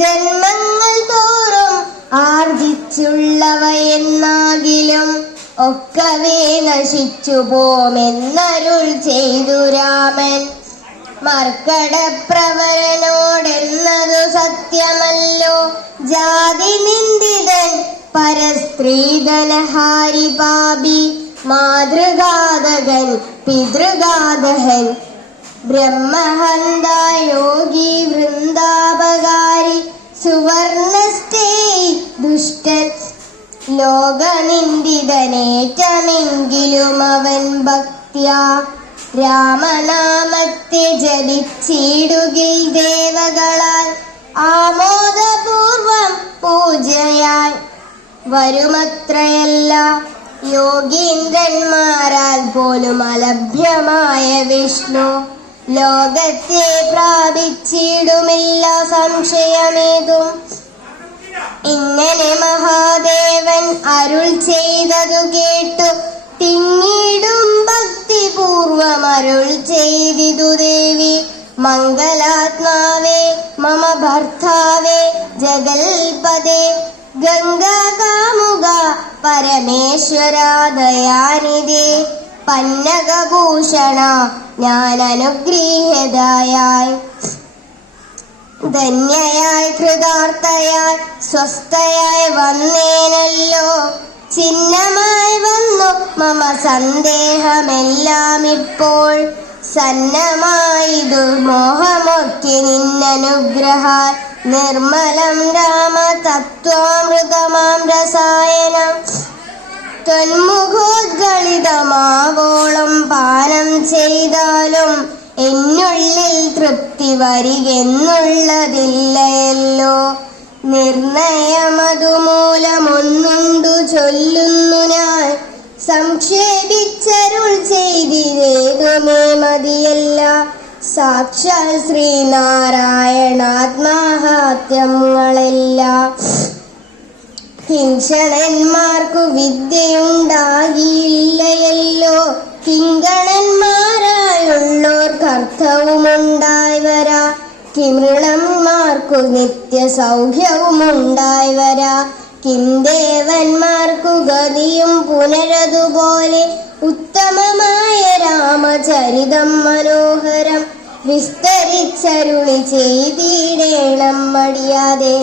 ജന്മങ്ങൾ തോറും ആർജിച്ചുള്ളവയെന്നാകിലും ഒക്കവേ നശിച്ചു പോമെന്നരുൾ ചെയ്തു രാമൻ. മർക്കടപ്രവരനോടെന്നതു സത്യമല്ലോ, ജാതി നിന്ദിതൻ പരസ്ത്രീധനഹാരി പാപി, മാതൃഘാതകൻ പിതൃഘാതകൻ, ബ്രഹ്മഹന്ത യോഗി വൃന്ദാപകാരി, സുവർണസ്റ്റേ ദുഷ്ടൻ. ലോകനിന്ദിതനേറ്റമെങ്കിലും അവൻ ഭക്ത്യാ രാമനാമത്തെ ജപിച്ചിടുകിൽ ദേവകളാൽ ആമോദപൂർവം പൂജയായി വരുമത്രയല്ല. യോഗീന്ദ്രന്മാരാൽ പോലും അലഭ്യമായ വിഷ്ണു ലോകത്തെ പ്രാപിച്ചിടുമില്ല സംശയമേതും. ഇങ്ങനെ മഹാദേവൻ അരുൾ ചെയ്തതു കേട്ടു പിന്നീടും ഭക്തിപൂർവം അരുൾ ചെയ്തിതു ദേവി. മംഗലാത്മാവേ മമ ഭർത്താവേ ജഗൽപദേ, ഗംഗാകാമുക പരമേശ്വര ദയാനിധേ, പന്നകഭൂഷണ ഞാൻ അനുഗ്രഹീതയായി ധന്യയായി കൃതാർത്ഥയായി സ്വസ്ഥയായി വന്നേനല്ലോ. ചിഹ്നമായി വന്നു മമ സന്ദേഹമെല്ലാം ഇപ്പോൾ, സന്നമായിതു മോഹമൊക്കെ നിന്നനുഗ്രഹാൽ. നിർമ്മലം രാമ തത്വാമൃതമാം രസായനം, ത്വന്മുഖോദ്ഗളിതമാവോളം പാനം ചെയ്താലും എന്നുള്ളിൽ തൃപ്തി വരികെന്നുള്ളതില്ലയല്ലോ. നിർണയമതുമൂലമൊന്നുണ്ടു ചൊല്ലുന്നു ഞാൻ, സംക്ഷേപിച്ചരുൾ ചെയ്തിരേതുമേ മതിയല്ല. സാക്ഷാൽ ശ്രീനാരായണാത്മാഹാത്മ്യങ്ങളെല്ലാം. കിംശണന്മാർക്കു വിദ്യയുണ്ടാകിയില്ലയല്ലോ, കിങ്കണന്മാരായുള്ളോർക്കർത്ഥവുമുണ്ടായി വരാ. കിമൃണന്മാർക്കു നിത്യസൗഖ്യവുമുണ്ടായി വരാ. കിംദേവന്മാർക്കു ഗതിയും പുനരതുപോലെ. ഉത്തമമായ രാമചരിതം മനോഹരം വിസ്തരിച്ചരുളി ചെയ്തിടേണം മടിയാതെ.